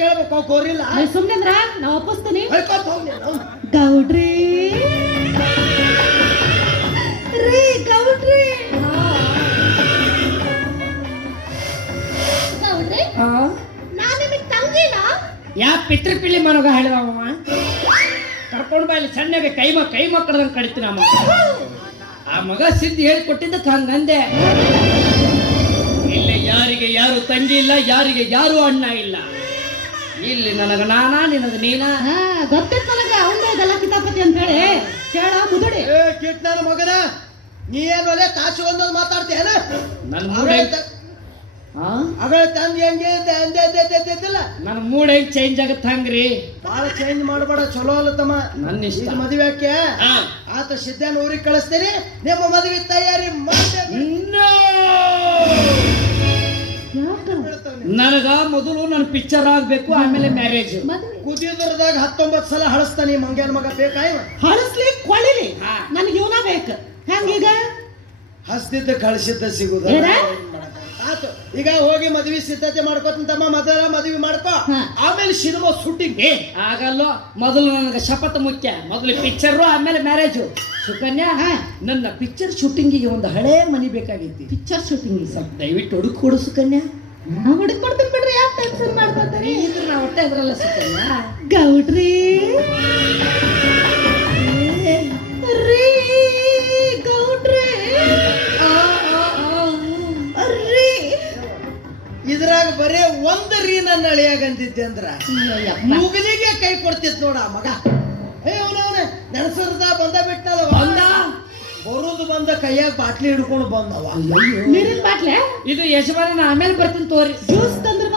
ಕೇಳ್ಬೇಕು ಅವ್ ಕೋರಿಲ್ಲ ಸುಮ್ನೆಂದ್ರ ನಾ ಒಪ್ಪಿಸ್ತೀನಿ. ಹೇಳ್ಕೊತ. ಗೌಡ್ರಿ. ರೀ ಗೌಡ್ರಿ. ಗೌಡ್ರಿ ನಾನು ನಿಮಗೆ ತಂಗಿನ? ಯಾ ಪಿತೃ ಪಿಳ್ಳಿ ಮನಗ ಹೇಳಿದವ ಕರ್ಕೊಂಡ್ ಬಾ ಇಲ್ಲಿ ಸಣ್ಣಗೆ ಕೈ ಮ ಕೈ ಮಕ್ಕಳದಂಗೆ ಕಡಿತೀನಿ ಆ ಮಗ. ಆ ಮಗ ಸಿದ್ಧಿ ಹೇಳಿ ಕೊಟ್ಟಿದ್ದಕ್ಕೆ ಹಂಗಂದೆ ಇಲ್ಲಿ ಯಾರಿಗೆ ಯಾರು ತಂಗಿ ಇಲ್ಲ ಯಾರಿಗೆ ಯಾರು ಅಣ್ಣ ಇಲ್ಲ. ಇಲ್ಲಿ ನನಗ ನಾನಾ ನಿನಗ ನೀನಾ. ಹಾ ಗೊತ್ತಿತ್ತು ನನಗೆ ಅವನದೇ ಇದೆಲ್ಲ ಕಿತಾಪತಿ ಅಂತ ಹೇಳಿ ಕೇಳ ಮುದುಡಿ. ಏ ಕಿಟ್ ನನ್ನ ಮಗನ ನೀ ಏನ್ ಒಳ್ಳೆ ತಾಸು ಒಂದೊಂದು ಮಾತಾಡ್ತೀಯನ? ನನ್ನ ಮೂಡೆ? ಅಗಳ ತಂದೆ ಹೆಂಗೆ ಇದ್ದೆ, ಅಂದೆ ಇದ್ದೆ, ಇದ್ದೆ, ಇದ್ದೆ, ಇದ್ದಿಲ್ಲ ನನ್ನ ಮೂಡ್ ಹೆಂಗ್ ಚೇಂಜ್ ಆಗತ್ತ ಹಂಗ್ರಿ. ಬಾಳ ಚೇಂಜ್ ಮಾಡಬೇಡ ಚಲೋ ಅಲ್ಲ ತಮ್ಮ. ನನ್ನ ಇಷ್ಟ. ಮದುವೆ ಯಾಕೆ ಆ. ಆತ ಸಿದ್ಧಾನ ಊರಿಗೆ ಕಳಿಸ್ತೀನಿ. ನಿಮ್ಮ ಮದುವೆ ತಯಾರಿ ಮಾಡಿ ನನಗ ಮೊದಲು ನನ್ನ ಪಿಕ್ಚರ್ ಆಗ್ಬೇಕು ಆಮೇಲೆ ಮ್ಯಾರೇಜ್ ಕುದಿಯೋದ್ರದಾಗ ಹತ್ತೊಂಬತ್ತು ಸಲ ಹಳಸ್ತಾನೆ ಮಂಗ್ಯಾನ ಮಗ ಬೇಕಾಯ್ ಹಳಸ್ಲಿ ಕೊಳಿಲಿ. ನನಗೆ ಇವನ ಬೇಕು. ಹೆಂಗೀಗ? ಹಸ್ದಿದ್ದ ಕಳಿಸಿದ್ದ ಸಿಗುದ? ಆತು ಈಗ ಹೋಗಿ ಮದ್ವಿ ಸಿದ್ಧತೆ ಮಾಡ್ಕೋತಂತಮ್ಮ ಮೊದಲ ಮದ್ವಿ ಮಾಡ್ಕೋ. ಆಮೇಲೆ ಸಿನಿಮಾ ಶೂಟಿಂಗ್ ಏ ಆಗಲ್ಲೋ. ಮೊದಲು ನನಗೆ ಶಪಥ ಮುಖ್ಯ. ಮೊದಲು ಪಿಕ್ಚರು ಆಮೇಲೆ ಮ್ಯಾರೇಜು ಸುಕನ್ಯಾ ನನ್ನ ಪಿಕ್ಚರ್ ಶೂಟಿಂಗಿಗೆ ಒಂದು ಹಳೆ ಮನಿ ಬೇಕಾಗಿತ್ತು ಪಿಕ್ಚರ್ ಶೂಟಿಂಗ್ ಸ್ವಲ್ಪ ದಯವಿಟ್ಟು ಹುಡುಕ್ ಕೊಡು ಸುಕನ್ಯಾ. ನಾ ಹುಡುಕ್ ಕೊಡ್ತೀನಿ ಬಿಡ್ರಿ ಯಾಕೆ ಟೆನ್ಷನ್ ಮಾಡ್ಕೊತಾರೆ ಇದ್ರೆ ನಾ ಹೊಟ್ಟೆ ಇದ್ರಲ್ಲ ಸುಕನ್ಯಾ. ಗೌಡ್ರಿ. ಇದ್ರಾಗ ಬರೇ ಒಂದ್ ರೀ ನನ್ನ ಅಳಿಯಾಗಂತಿದ್ದೆ ಅಂದ್ರ. ಮುಗಿಲಿಗೆ ಕೈ ಕೊಡ್ತಿತ್ತು ನೋಡ ಮಗ. ಬಂದ ಕೈಯಾಗ ಬಾಟ್ಲಿ ಹಿಡ್ಕೊಂಡು ಬಂದವ. ನೀರಿನ ಬಾಟ್ಲೆ? ಇದು ಯಜಮಾನ ಆಮೇಲೆ ಬರ್ತೀನಿ ತೋರಿ. ಜ್ಯೂಸ್ ತಂದ್ರೆ